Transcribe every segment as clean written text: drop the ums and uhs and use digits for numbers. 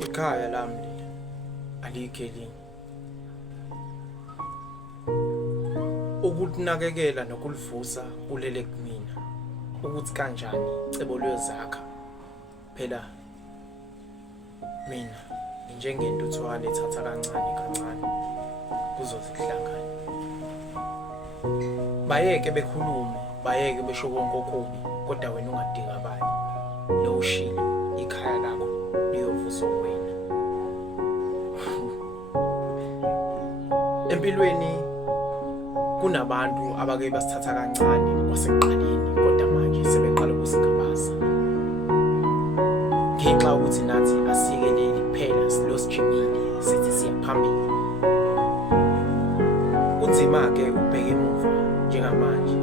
Ikhaya lami leli alikho elinye. Ukulinakekela nokulivusa kulele kumina. Ukuthi kanjani icebo lwezakha. Phela mina njengentuthwane ethatha kancane kancane kuzozihlangana. Bayeke bekhulume, bayeke besho konke okubi, kodwa wena ungadikabali. Lo ushilo ikhaya lakho liyovusa wena. Empilweni kunabantu abake basithatha kancane kwasekuqaleni, kodwa manje sebeqala ukusigabaza. Ngenxa ukuthi nathi asikeleli kuphela silosijimile sithi siyaphambili. Kunzima-ke ukubheka emuva njengamanje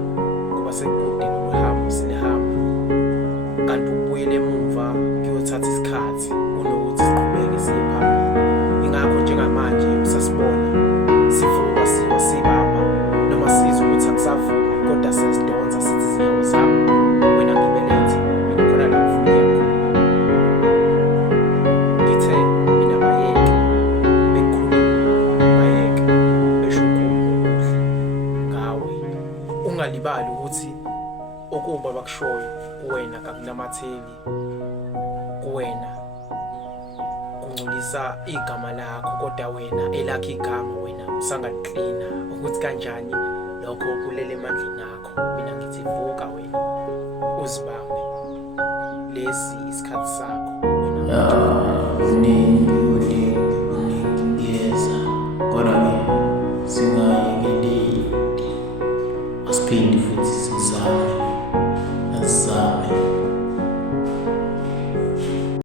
ngoba sekude nokuhamba silihamba. Kanti ukubuyela emuva kuyothatha isikhathi kunokuthi siqhubeke siye phambili. Ingakho njengamanje usasibona sivuka sibamba noma sizwe ukuthi akusavumi, kodwa siyasidonsa sithi zinyawo zami wena ngibelethe, mina khona la ngifuna ukuya khona. Ngithe mina bayeke bekhuluma, bayeke besho okuhle ngawe. Ungalibali ukuthi okuba bakushoyo kuwena kakunamatheli, kuwena kungcolisa igama lakho, kodwa wena elakho igama wena usangaliklina. Ukuthi kanjani lokho kulele emandleni akho. Mina ngithi vuka wena uzibambe, lesi isikhathi sakho wena.